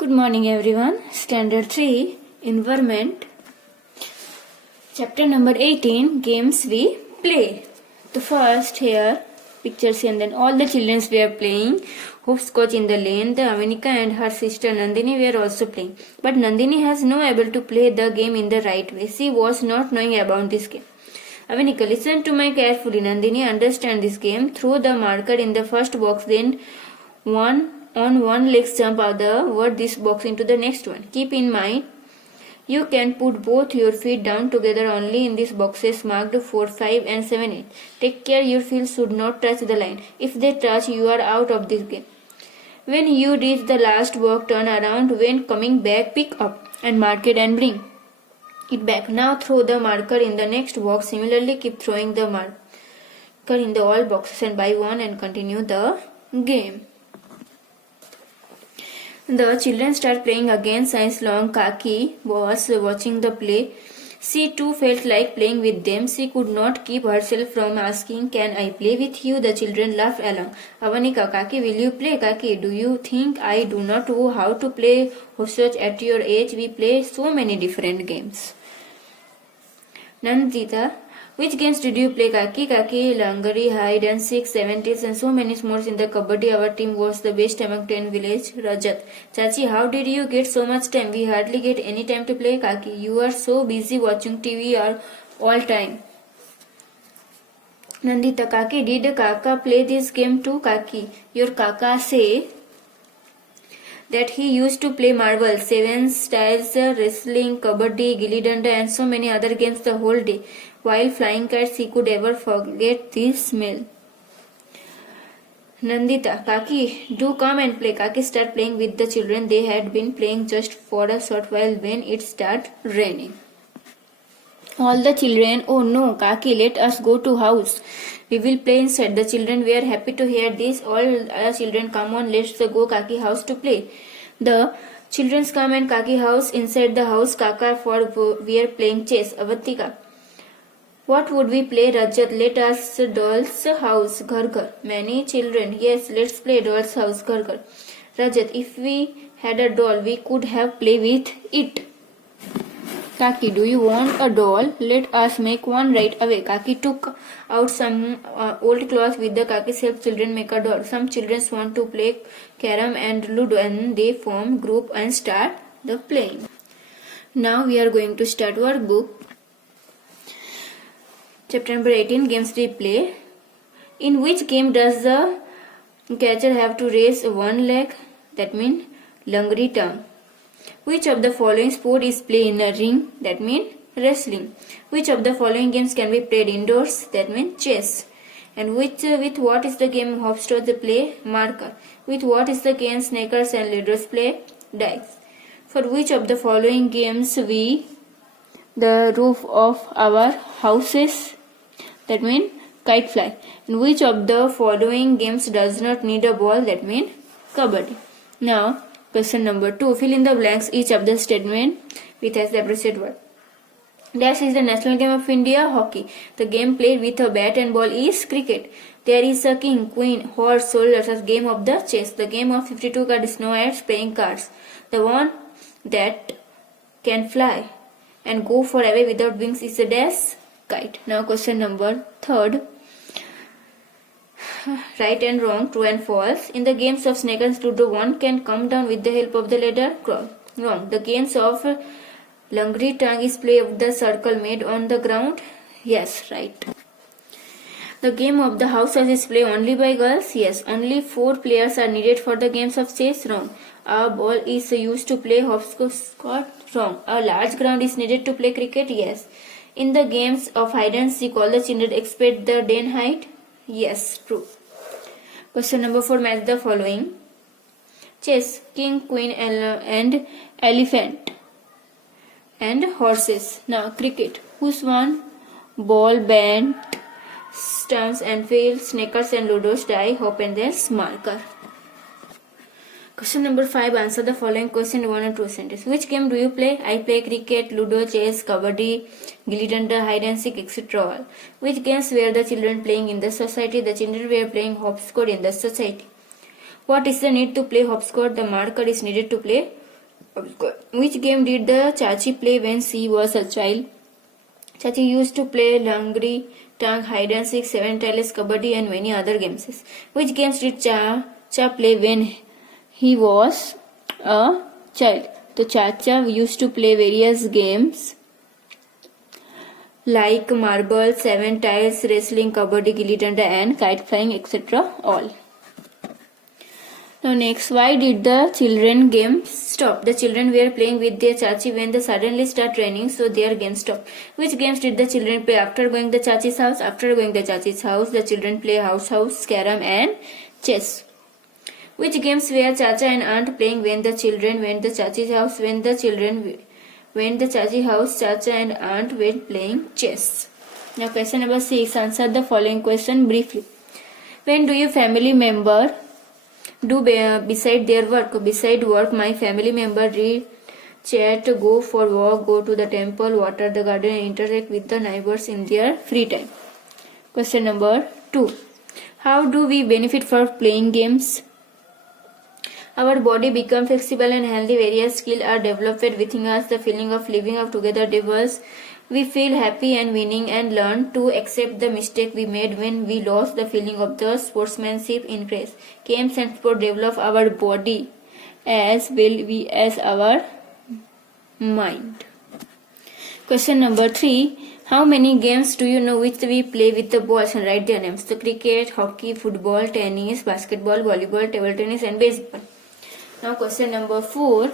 Good morning everyone. Standard 3 Environment. Chapter number 18 Games we play. The first here pictures and then all the children were playing hopscotch in the lane. The Avanika and her sister Nandini were also playing. But Nandini has no able to play the game in the right way. She was not knowing about this game. Avanika, listen to my carefully. Nandini, understand this game. Throw the marker in the first box, then on one leg jump out the word this box into the next one. Keep in mind, you can put both your feet down together only in these boxes marked 4, 5 and 7, 8. Take care your feet should not touch the line. If they touch, you are out of this game. When you reach the last box, turn around. When coming back, pick up and mark it and bring it back. Now throw the marker in the next box. Similarly, keep throwing the marker in the all boxes and by one and continue the game. The children start playing again. Since Long Kaki was watching the play, she too felt like playing with them. She could not keep herself from asking, "Can I play with you?" The children laughed along. Avanika, Kaki, will you play? Kaki, do you think I do not know how to play hopscotch at your age? We play so many different games. Nandita, which games did you play? Kaki, Langari, hide and seek, 70s and so many more in the Kabaddi. Our team was the best among 10 village. Rajat, Chachi, how did you get so much time? We hardly get any time to play. Kaki, you are so busy watching TV all time. Nandita, Kaki, did Kaka play this game too? Kaki, your Kaka say that he used to play marbles, seven styles, wrestling, kabaddi, gilli danda and so many other games the whole day. While flying kites, he could ever forget this smell. Nandita, Kaki, do come and play. Kaki start playing with the children. They had been playing just for a short while when it started raining. All the children, oh no, Kaki, let us go to house. We will play inside. The children were happy to hear this. All the children, come on, let's go Kaki house to play. The children come and Kaki house. Inside the house, Kaka for we are playing chess. Avantika, what would we play? Rajat, let us doll's house. Ghar ghar. Many children, yes, let's play doll's house. Ghar ghar. Rajat, if we had a doll, we could have play with it. Kaki, do you want a doll? Let us make one right away. Kaki took out some old cloth. With the Kaki's help, children make a doll. Some children want to play carom and ludo and they form group and start the playing. Now we are going to start workbook. Chapter number 18, Games we play. In which game does the catcher have to raise one leg? That means Langri tongue. Which of the following sport is played in a ring? That means wrestling. Which of the following games can be played indoors? That means chess. And with what is the game hopscotch play? Marker. With what is the game snakers and leaders play? Dice. For which of the following games we the roof of our houses? That means kite fly. And which of the following games does not need a ball? That means kabaddi. Now question number 2. Fill in the blanks each of the statement with as the appropriate word. Dash is the national game of India, hockey. The game played with a bat and ball is cricket. There is a king, queen, horse, soldiers as game of the chess. The game of 52 card is known as playing cards. The one that can fly and go far away without wings is a dash kite. Now question number 3. Right and wrong, true and false. In the games of snake and ludo, one can come down with the help of the ladder. Wrong. The games of Langri tongue is play of the circle made on the ground. Yes, right. The game of the houses is played only by girls. Yes, only 4 players are needed for the games of chess. Wrong. A ball is used to play hopscotch. Wrong. A large ground is needed to play cricket. Yes. In the games of hide and seek, all the children expect the den height. Yes, true. Question number 4. Match the following. Chess, king, queen and elephant and horses. Now cricket. Who's won? Ball, bat, stumps and field, snakers and ludos, die, hop and then marker. Question number 5. Answer the following question 1 and 2 sentence. Which game do you play? I play cricket, ludo, chess, kabaddi, gilli danda, hide and seek, etc. All. Which games were the children playing in the society? The children were playing hopscotch in the society. What is the need to play hopscotch? The marker is needed to play Which game did the Chachi play when she was a child? Chachi used to play Langri, Tang, Hide and Seek, Seven Tiles, Kabaddi and many other games. Which games did Cha play when he was a child? So Chacha used to play various games like marble, seven tiles, wrestling, kabaddi, gilli danda and kite flying, etc. all. Now next, why did the children game stop? The children were playing with their chachi when they suddenly start raining, so their game stopped. Which games did the children play after going the chachi's house? After going the chachi's house, the children play house, carom and chess. Which games were Chacha and Aunt playing when the children went the chachi's house? When the children went the chachi house, Chacha and Aunt were playing chess. Now question number 6. Answer the following question briefly. When do your family member do beside their work? Beside work, my family member read, chat, go for walk, go to the temple, water the garden and interact with the neighbors in their free time. Question number 2. How do we benefit from playing games? Our body becomes flexible and healthy. Various skills are developed within us. The feeling of living up together develops. We feel happy and winning and learn to accept the mistake we made when we lost. The feeling of the sportsmanship increase. Games and sport develop our body as well as our mind. Question number 3. How many games do you know which we play with the balls and write their names? The cricket, hockey, football, tennis, basketball, volleyball, table tennis and baseball. Now question number 4.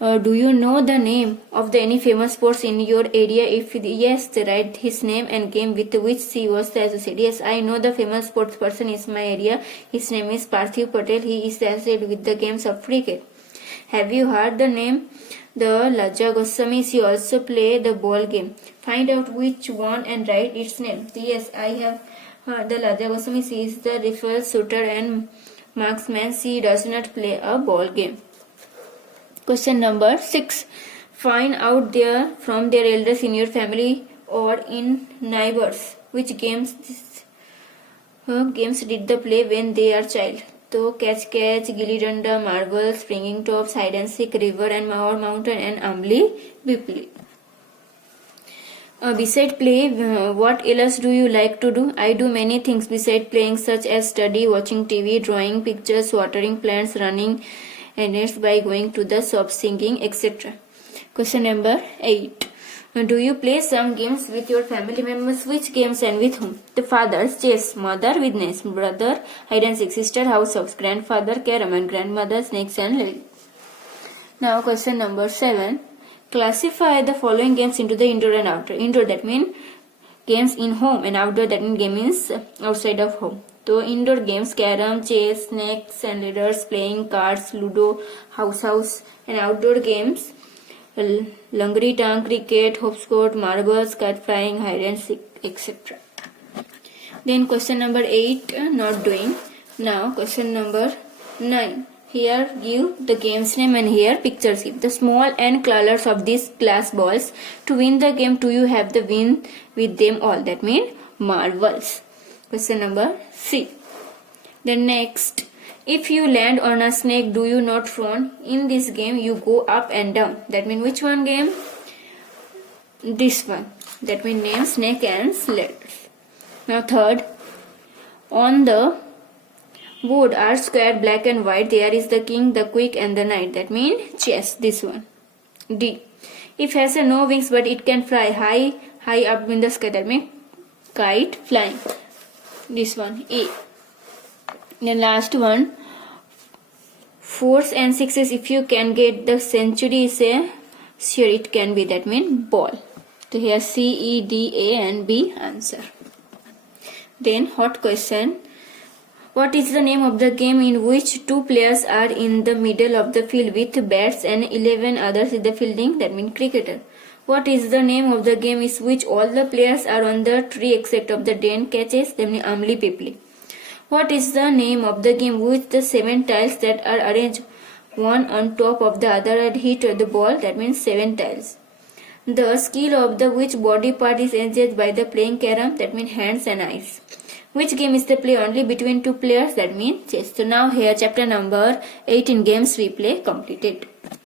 Do you know the name of any famous sports in your area? If yes, write his name and game with which he was associated. Yes, I know the famous sports person in my area. His name is Parthiv Patel. He is associated with the games of cricket. Have you heard the name? The Laja Goswami. She also play the ball game. Find out which one and write its name. Yes, I have heard the Laja Goswami. She is the rifle shooter and marksman. She does not play a ball game. Question number 6. Find out from their elders in your family or in neighbors which games did they play when they are child. So catch, gilli danda, marble, springing tops, hide and seek, river and mountain and ambli bipli. Beside play, what else do you like to do? I do many things beside playing, such as study, watching TV, drawing pictures, watering plants, running errands by going to the shop, singing, etc. Question number 8. Do you play some games with your family members? Which games and with whom? The father's chess, mother with nest, brother hide and seek, sister house house, grandfather carom and grandmother snakes and lily. Now question number 7. Classify the following games into the indoor and outdoor. Indoor, that means games in home, and outdoor, that means games outside of home. So indoor games, carom, chess, snakes and ladders, playing cards, ludo, house, and outdoor games, langri tang, cricket, hopscotch, marbles, kite flying, hide and seek, etc. Then question number 8, not doing. Now question number 9. Here give the game's name and here pictures give the small and colors of these glass balls. To win the game, do you have the win with them all? That means marbles. Question number 3. Then next, if you land on a snake, do you not frown? In this game, you go up and down. That means which one game? This one. That means name, snake and ladders. Now third, on the board are square, black and white. There is the king, the queen and the knight. That means chess. This one. D. If has a no wings but it can fly high up in the sky. That means kite flying. This one. A. The last one. 4s and 6s. If you can get the century, say sure it can be. That means ball. So here C, E, D, A and B answer. Then hot question. What is the name of the game in which 2 players are in the middle of the field with bats and 11 others in the fielding? That means cricketer. What is the name of the game in which all the players are on the tree except of the 10 catches? That means Amli Pipli. What is the name of the game with the 7 tiles that are arranged one on top of the other and hit the ball? That means 7 tiles. The skill of the which body part is engaged by the playing carom? That means hands and eyes. Which game is the play only between 2 players? That means chess. So now here chapter number 18 games we play completed.